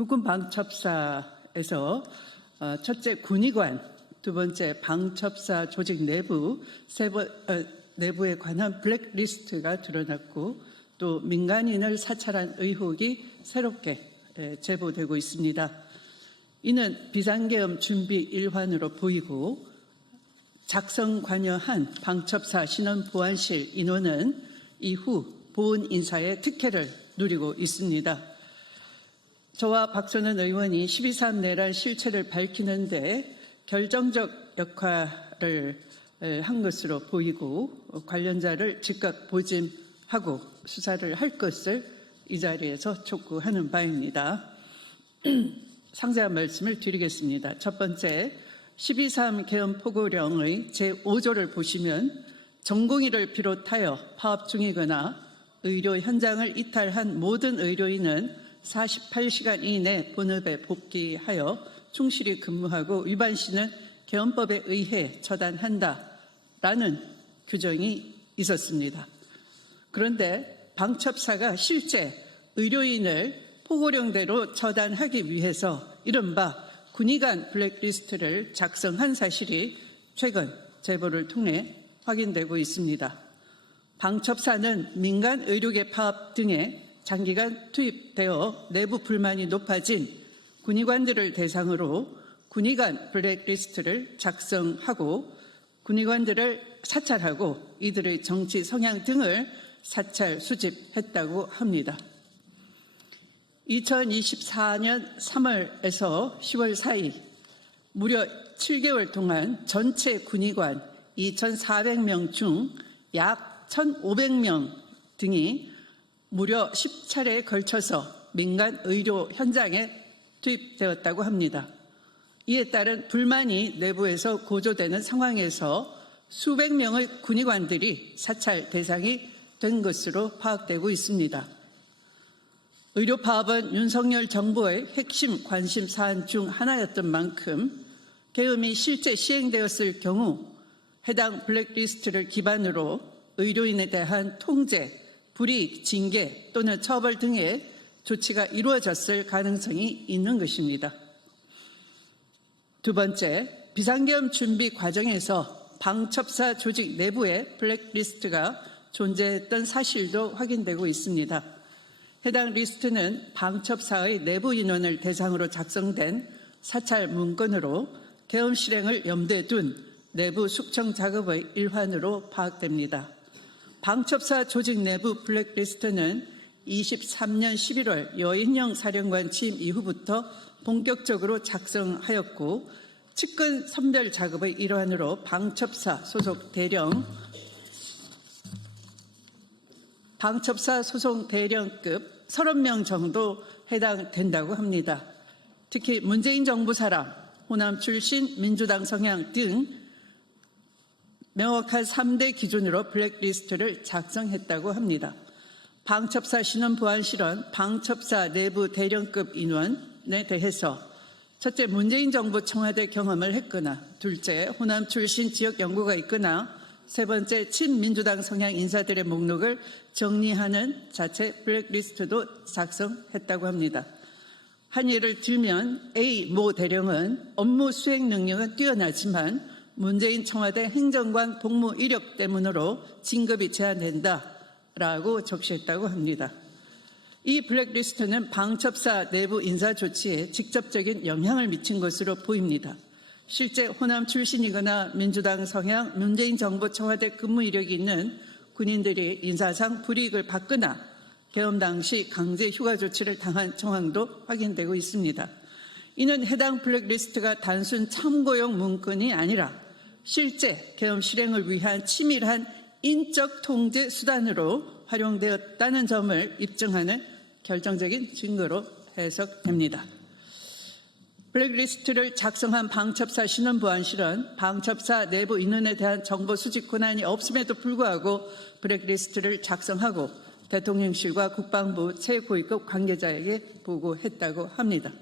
국군 방첩사에서 첫째 군의관, 두 번째 방첩사 조직 내부에 관한 블랙리스트가 드러났고 또 민간인을 사찰한 의혹이 새롭게 제보되고 있습니다. 이는 비상계엄 준비 일환으로 보이고 작성 관여한 방첩사 신원보안실 인원은 이후 보훈 인사의 특혜를 누리고 있습니다. 저와 박선원 의원이 12.3 내란 실체를 밝히는 데 결정적 역할을 한 것으로 보이고 관련자를 즉각 보짐하고 수사를 할 것을 이 자리에서 촉구하는 바입니다. 상세한 말씀을 드리겠습니다. 첫 번째, 12.3 계엄 포고령의 제5조를 보시면 전공의를 비롯하여 파업 중이거나 의료 현장을 이탈한 모든 의료인은 48시간 이내 본업에 복귀하여 충실히 근무하고 위반 시는 계엄법에 의해 처단한다라는 규정이 있었습니다. 그런데 방첩사가 실제 의료인을 포고령대로 처단하기 위해서 이른바 군의관 블랙리스트를 작성한 사실이 최근 제보를 통해 확인되고 있습니다. 방첩사는 민간 의료계 파업 등에 장기간 투입되어 내부 불만이 높아진 군의관들을 대상으로 군의관 블랙리스트를 작성하고 군의관들을 사찰하고 이들의 정치 성향 등을 사찰 수집했다고 합니다. 2024년 3월에서 10월 사이 무려 7개월 동안 전체 군의관 2,400명 중 약 1,500명 등이 무려 10차례에 걸쳐서 민간 의료 현장에 투입되었다고 합니다. 이에 따른 불만이 내부에서 고조되는 상황에서 수백 명의 군의관들이 사찰 대상이 된 것으로 파악되고 있습니다. 의료 파업은 윤석열 정부의 핵심 관심 사안 중 하나였던 만큼 계엄이 실제 시행되었을 경우 해당 블랙리스트를 기반으로 의료인에 대한 통제, 불이익, 징계 또는 처벌 등의 조치가 이루어졌을 가능성이 있는 것입니다. 두 번째, 비상계엄 준비 과정에서 방첩사 조직 내부에 블랙리스트가 존재했던 사실도 확인되고 있습니다. 해당 리스트는 방첩사의 내부 인원을 대상으로 작성된 사찰 문건으로 계엄 실행을 염두에 둔 내부 숙청 작업의 일환으로 파악됩니다. 방첩사 조직 내부 블랙리스트는 23년 11월 여인영 사령관 취임 이후부터 본격적으로 작성하였고 측근 선별 작업의 일환으로 방첩사 소속 대령급 30명 정도 해당된다고 합니다. 특히 문재인 정부 사람, 호남 출신, 민주당 성향 등 명확한 3대 기준으로 블랙리스트를 작성했다고 합니다. 방첩사 신원보안실은 방첩사 내부 대령급 인원에 대해서 첫째, 문재인 정부 청와대 경험을 했거나 둘째, 호남 출신 지역 연고가 있거나 세 번째, 친민주당 성향 인사들의 목록을 정리하는 자체 블랙리스트도 작성했다고 합니다. 한 예를 들면 A 모 대령은 업무 수행 능력은 뛰어나지만 문재인 청와대 행정관 복무 이력 때문으로 진급이 제한된다라고 적시했다고 합니다. 이 블랙리스트는 방첩사 내부 인사 조치에 직접적인 영향을 미친 것으로 보입니다. 실제 호남 출신이거나 민주당 성향, 문재인 정부 청와대 근무 이력이 있는 군인들이 인사상 불이익을 받거나 계엄 당시 강제 휴가 조치를 당한 정황도 확인되고 있습니다. 이는 해당 블랙리스트가 단순 참고용 문건이 아니라 실제 계엄 실행을 위한 치밀한 인적 통제 수단으로 활용되었다는 점을 입증하는 결정적인 증거로 해석됩니다. 블랙리스트를 작성한 방첩사 신원보안실은 방첩사 내부 인원에 대한 정보 수집 권한이 없음에도 불구하고 블랙리스트를 작성하고 대통령실과 국방부 최고위급 관계자에게 보고했다고 합니다.